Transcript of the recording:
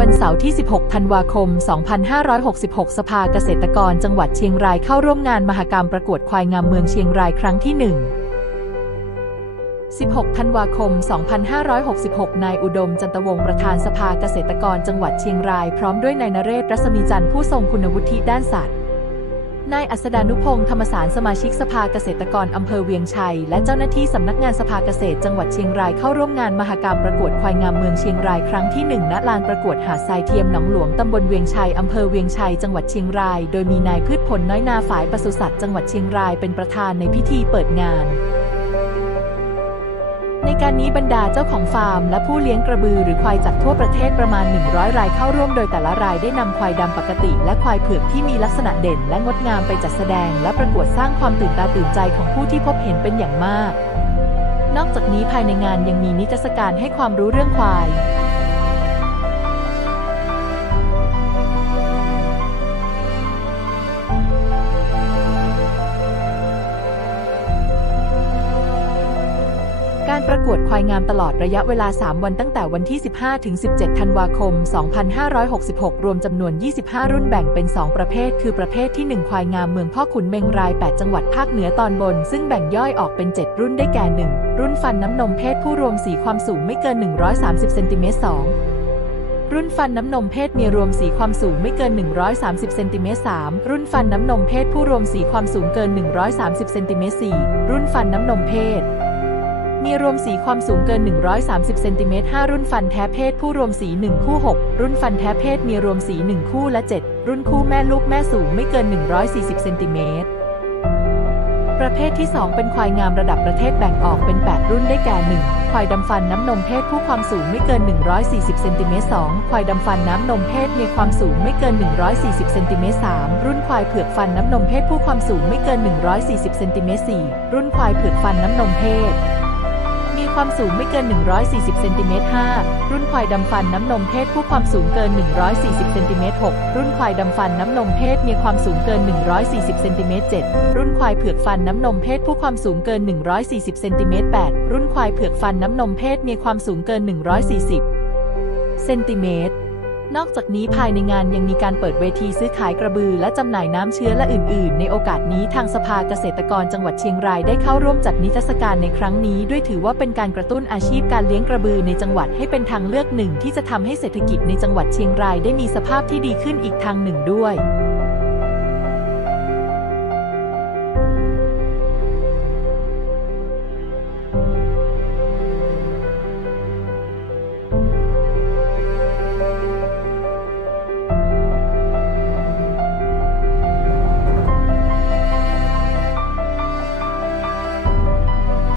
วันเสาร์ที่ 16 ธันวาคม 2566 สภาเกษตรกรจังหวัดเชียงรายเข้าร่วมงานมหกรรมประกวดควายงามเมืองเชียงรายครั้งที่ 1 16 ธันวาคม 2566 นายอุดมจันตวงศ์ประธานสภาเกษตรกรจังหวัดเชียงราย พร้อมด้วยนายนเรศรัศมีจันทร์ผู้ทรงคุณวุฒิด้านสัตว์ นายอัสดานุพงศ์ธรรมสารสมาชิกสภาเกษตรกรอำเภอเวียงชัย และเจ้าหน้าที่สำนักงานสภาเกษตรจังหวัดเชียงรายเข้าร่วมงานมหกรรมประกวดควายงามเมืองเชียงรายครั้งที่หนึ่งณลานประกวดหาดทรายเทียมหนองหลวงตำบลเวียงชัยอำเภอเวียงชัยจังหวัดเชียงราย โดยมีนายพืชผลน้อยนาฝ่ายปศุสัตว์จังหวัดเชียงรายเป็นประธานในพิธีเปิดงาน ในการนี้บรรดาเจ้าของฟาร์ม และผู้เลี้ยงกระบือหรือควายจากทั่วประเทศประมาณ 100 รายเข้าร่วมโดยแต่ละรายได้นำควายดำปกติ และควายเผือกที่มีลักษณะเด่น และงดงามไปจัดแสดง และประกวดสร้างความตื่นตาตื่นใจของผู้ที่พบเห็นเป็นอย่างมาก นอกจากนี้ภายในงานยังมีนิทรรศการให้ความรู้เรื่องควาย การประกวดควายงามตลอดระยะเวลา 3 วันตั้งแต่วันที่ 15 ถึง 17 ธันวาคม 2566 รวมจำนวน 25 รุ่นแบ่งเป็น 2 ประเภท คือประเภทที่ 1 ควายงามเมืองพ่อขุนเมงราย 8 จังหวัดภาคเหนือตอนบน ซึ่งแบ่งย่อยออกเป็น 7 รุ่นได้แก่ 1 รุ่นฟันน้ำนมเพศผู้รวมสีความสูงไม่เกิน 130 เซนติเมตร 2รุ่นฟันน้ำนมเพศเมียรวมสีความสูงไม่เกิน 130 เซนติเมตร 3 รุ่นฟันน้ำนมเพศผู้รวมสีความสูงเกิน 130 เซนติเมตร 4 รุ่นฟันน้ำนมเพศ มีรวมสีความสูงเกิน 130 เซนติเมตร5รุ่นฟันแท้เพศผู้รวมสี 1 คู่ 6 รุ่นฟันแท้เพศมีรวมสี 1 คู่และ 7 รุ่นคู่แม่ลูกแม่สูงไม่เกิน 140 เซนติเมตร ประเภทที่ 2 เป็นควายงามระดับประเทศแบ่งออกเป็น 8 รุ่นได้แก่ 1 ควายดำฟันน้ำนมเพศผู้ความสูงไม่เกิน 140 เซนติเมตร2ควายดำฟันน้ำนมเพศมีความสูงไม่เกิน 140 เซนติเมตร3รุ่นควายเผือกฟันน้ำนมเพศผู้ความสูงไม่เกิน 140 เซนติเมตร4รุ่นควายเผือกฟันน้ำนมเพศ มีความสูงไม่เกิน 140 เซนติเมตร 5 รุ่นควายดำฟันน้ำนมเพศผู้ความสูงเกิน 140 เซนติเมตร 6 รุ่นควายดำฟันน้ำนมเพศมีความสูงเกิน 140 เซนติเมตร 7 รุ่นควายเผือกฟันน้ำนมเพศผู้ความสูงเกิน 140 เซนติเมตร 8 รุ่นควายเผือกฟันน้ำนมเพศมีความสูงเกิน 140 เซนติเมตร นอกจากนี้ภายในงานยังมีการเปิดเวทีซื้อขายกระบือ และจำหน่ายน้ำเชื้อและอื่น ๆ ในโอกาสนี้ทางสภาเกษตรกรจังหวัดเชียงรายได้เข้าร่วมจัดนิทรรศการในครั้งนี้ ด้วยถือว่าเป็นการกระตุ้นอาชีพการเลี้ยงกระบือในจังหวัดให้เป็นทางเลือกหนึ่งที่จะทำให้เศรษฐกิจในจังหวัดเชียงรายได้มีสภาพที่ดีขึ้นอีกทางหนึ่งด้วย